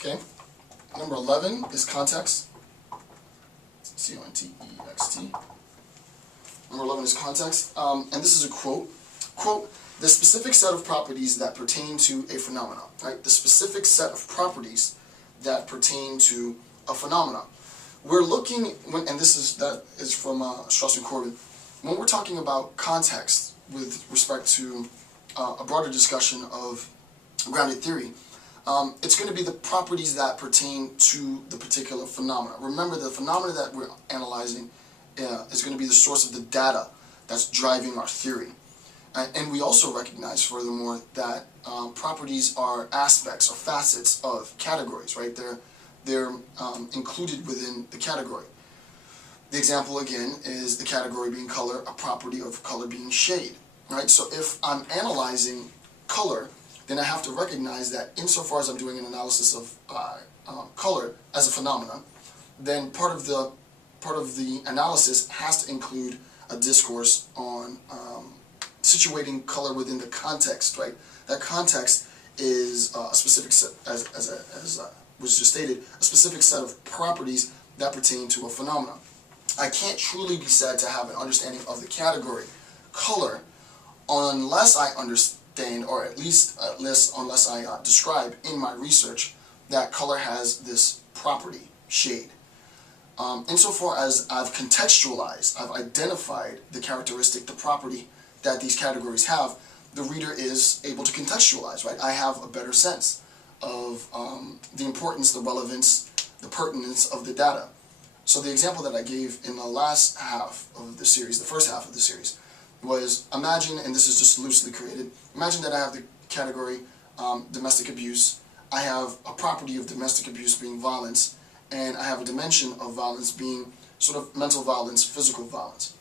Okay. Number 11 is context. C-O-N-T-E-X-T. Number 11 is context, and this is a quote. Quote, the specific set of properties that pertain to a phenomenon, right? The specific set of properties that pertain to a phenomenon. We're looking, and that is from Strauss and Corbin, when we're talking about context with respect to a broader discussion of grounded theory, it's going to be the properties that pertain to the particular phenomena. Remember, the phenomena that we're analyzing is going to be the source of the data that's driving our theory. And we also recognize, furthermore, that properties are aspects or facets of categories, right? They're included within the category. The example, again, is the category being color, a property of color being shade, right? So if I'm analyzing color, then I have to recognize that insofar as I'm doing an analysis of color as a phenomenon, then part of the analysis has to include a discourse on situating color within the context, right? That context is a specific set, as was just stated, a specific set of properties that pertain to a phenomenon. I can't truly be said to have an understanding of the category color unless I understand, or at least unless I describe in my research that color has this property, shade. Insofar as I've contextualized, I've identified the characteristic, the property that these categories have, the reader is able to contextualize, right? I have a better sense of the importance, the relevance, the pertinence of the data. So the example that I gave in the last half of the series, the first half of the series, was imagine, and this is just loosely created, imagine that I have the category domestic abuse, I have a property of domestic abuse being violence, and I have a dimension of violence being sort of mental violence, physical violence.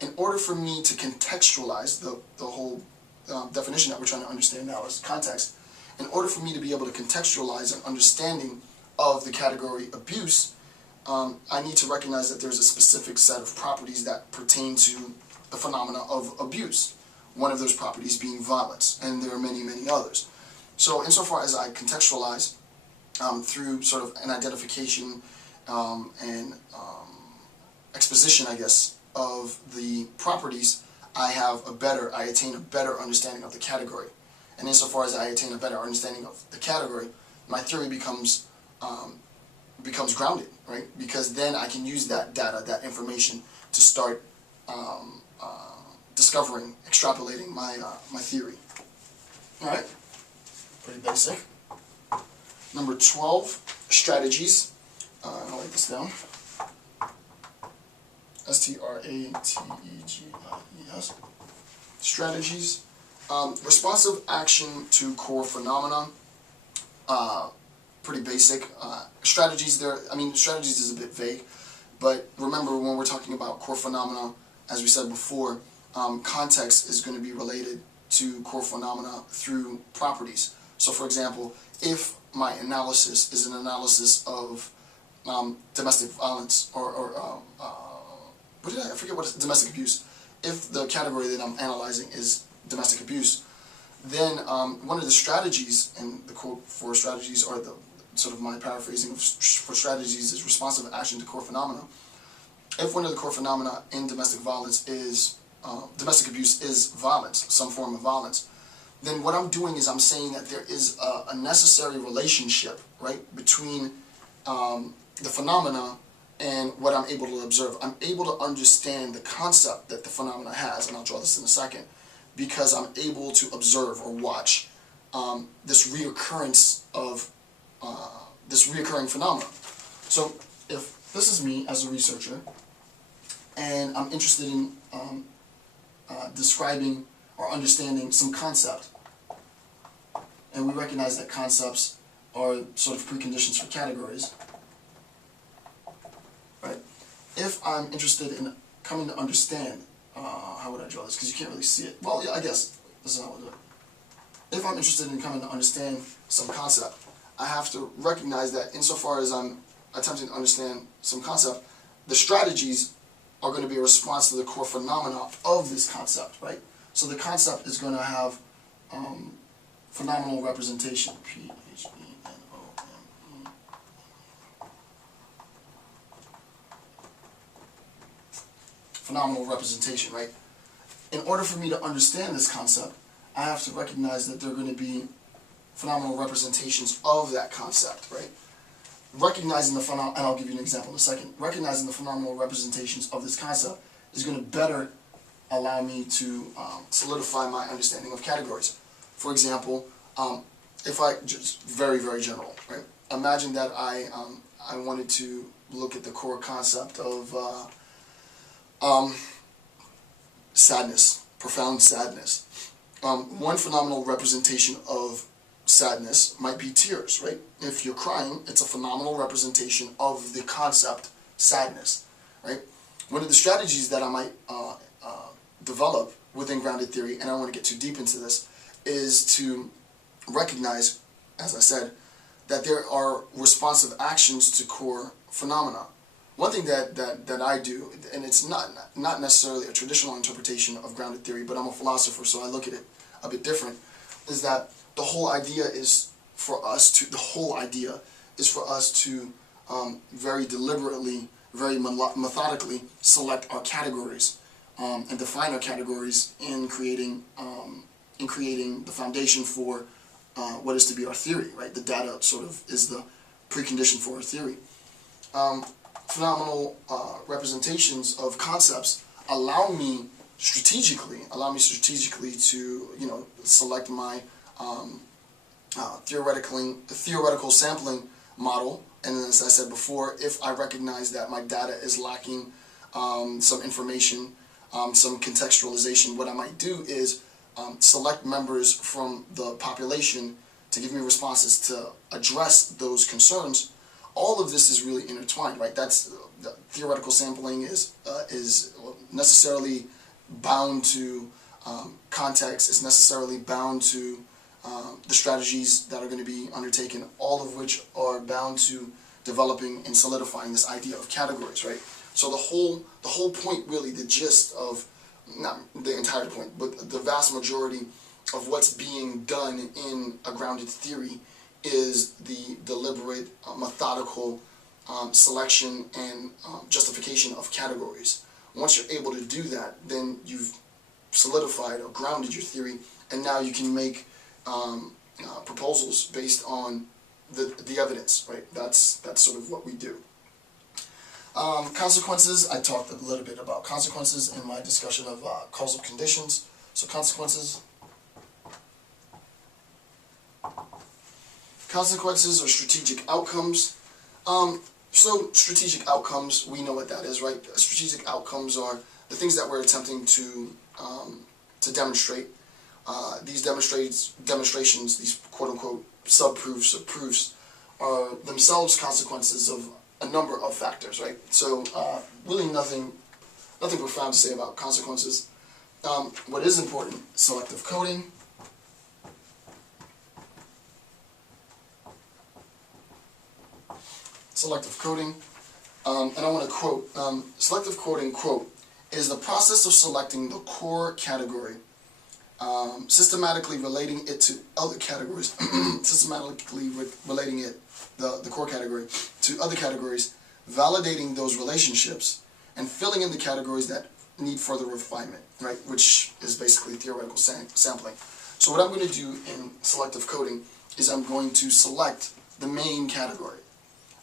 In order for me to contextualize the whole definition that we're trying to understand now as context, in order for me to be able to contextualize an understanding of the category abuse, I need to recognize that there's a specific set of properties that pertain to the phenomena of abuse. One of those properties being violence, and there are many, many others. So insofar as I contextualize through sort of an identification and exposition, I guess, of the properties, I attain a better understanding of the category. And insofar as I attain a better understanding of the category, my theory becomes grounded, right? Because then I can use that data, that information, to start discovering, extrapolating my theory. All right, pretty basic. Number 12, strategies. I'll write this down. S-T-R-A-T-E-G-I-E-S. Strategies. Responsive action to core phenomena. Pretty basic. Strategies strategies is a bit vague, but remember when we're talking about core phenomena, as we said before, context is going to be related to core phenomena through properties. So for example, if my analysis is an analysis of domestic violence or I forget what domestic abuse. If the category that I'm analyzing is domestic abuse, then one of the strategies, and the quote for strategies, or the sort of my paraphrasing for strategies, is responsive action to core phenomena. If one of the core phenomena in domestic violence is domestic abuse is violence, some form of violence, then what I'm doing is I'm saying that there is a necessary relationship, right, between the phenomena and what I'm able to observe. I'm able to understand the concept that the phenomena has, and I'll draw this in a second, because I'm able to observe or watch this reoccurrence of this reoccurring phenomenon. So if this is me as a researcher, and I'm interested in describing or understanding some concept, and we recognize that concepts are sort of preconditions for categories, right? If I'm interested in coming to understand, how would I draw this? Because you can't really see it. Well, yeah, I guess this is how I'll do it. If I'm interested in coming to understand some concept, I have to recognize that insofar as I'm attempting to understand some concept, the strategies are going to be a response to the core phenomena of this concept, right? So the concept is going to have phenomenal representation. P-H-E-N-O-M-E. phenomenal representation, right? In order for me to understand this concept, I have to recognize that there are going to be phenomenal representations of that concept, right? Recognizing the phenomenal, and I'll give you an example in a second, recognizing the phenomenal representations of this concept is going to better allow me to solidify my understanding of categories. For example, if I, just very, very general, right? Imagine that I wanted to look at the core concept of sadness, profound sadness. One phenomenal representation of sadness might be tears, right? If you're crying, it's a phenomenal representation of the concept sadness, right? One of the strategies that I might develop within grounded theory, and I don't want to get too deep into this, is to recognize, as I said, that there are responsive actions to core phenomena. One thing that I do, and it's not necessarily a traditional interpretation of grounded theory, but I'm a philosopher, so I look at it a bit different, is that the whole idea is for us to very deliberately, very methodically select our categories and define our categories in creating the foundation for what is to be our theory, right? The data sort of is the precondition for our theory. Phenomenal representations of concepts allow me strategically to, you know, select my theoretical sampling model. And as I said before, if I recognize that my data is lacking some information, some contextualization, what I might do is select members from the population to give me responses to address those concerns. All of this is really intertwined, right? That's theoretical sampling is necessarily bound to context, is necessarily bound to the strategies that are going to be undertaken, all of which are bound to developing and solidifying this idea of categories, right? So the whole point, really, the gist of, not the entire point, but the vast majority of what's being done in a grounded theory is the deliberate, methodical selection and justification of categories. Once you're able to do that, then you've solidified or grounded your theory, and now you can make proposals based on the evidence, right? That's sort of what we do. Consequences, I talked a little bit about consequences in my discussion of causal conditions. So consequences are strategic outcomes. So strategic outcomes, we know what that is, right? Strategic outcomes are the things that we're attempting to demonstrate. These demonstrations, these quote-unquote sub-proofs or proofs, are themselves consequences of a number of factors, right? So really nothing profound to say about consequences. What is important, selective coding. Selective coding, and I want to quote, selective coding, quote, is the process of selecting the core category, systematically relating it to other categories, the core category, to other categories, validating those relationships, and filling in the categories that need further refinement, right, which is basically theoretical sampling. So what I'm going to do in selective coding is I'm going to select the main category.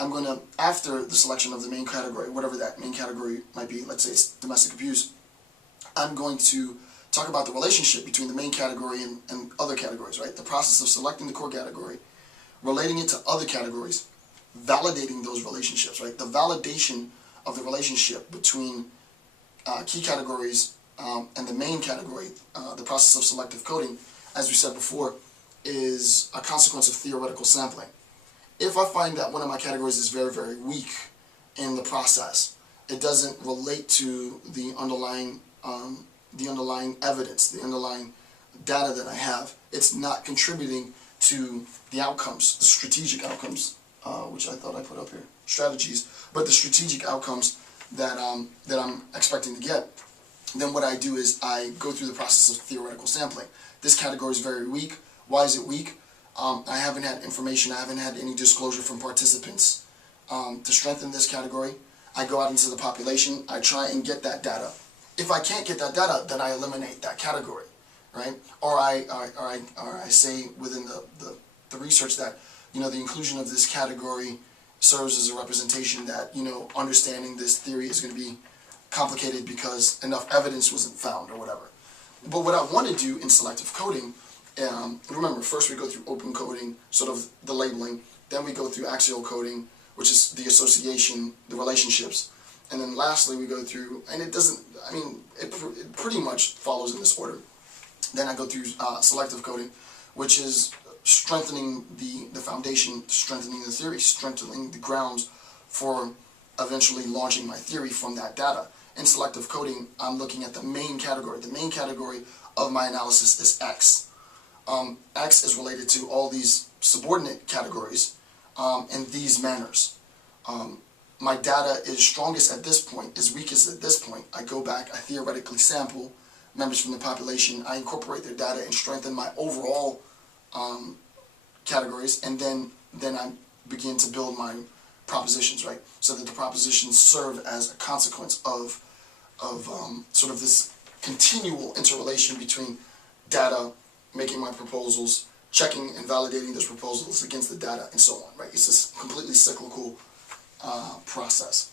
I'm going to, after the selection of the main category, whatever that main category might be, let's say it's domestic abuse, I'm going to talk about the relationship between the main category and other categories, right? The process of selecting the core category, relating it to other categories, validating those relationships, right? The validation of the relationship between key categories and the main category, the process of selective coding, as we said before, is a consequence of theoretical sampling. If I find that one of my categories is very, very weak in the process, it doesn't relate to the underlying evidence, the underlying data that I have, it's not contributing to the outcomes, the strategic outcomes, which I thought I put up here, strategies, but the strategic outcomes that I'm expecting to get, then what I do is I go through the process of theoretical sampling. This category is very weak. Why is it weak? I haven't had information, I haven't had any disclosure from participants to strengthen this category. I go out into the population, I try and get that data. If I can't get that data, then I eliminate that category, right? Or I say within the research that, you know, the inclusion of this category serves as a representation that, you know, understanding this theory is going to be complicated because enough evidence wasn't found or whatever. But what I want to do in selective coding, remember, first we go through open coding, sort of the labeling, then we go through axial coding, which is the association, the relationships, and then lastly we go through, and it doesn't, I mean, it pretty much follows in this order. Then I go through selective coding, which is strengthening the foundation, strengthening the theory, strengthening the grounds for eventually launching my theory from that data. In selective coding, I'm looking at the main category. The main category of my analysis is X. X is related to all these subordinate categories in these manners. My data is strongest at this point, is weakest at this point. I go back, I theoretically sample members from the population, I incorporate their data and strengthen my overall categories, and then I begin to build my propositions, right? So that the propositions serve as a consequence of sort of this continual interrelation between data, making my proposals, checking and validating those proposals against the data, and so on, right? It's this completely cyclical process.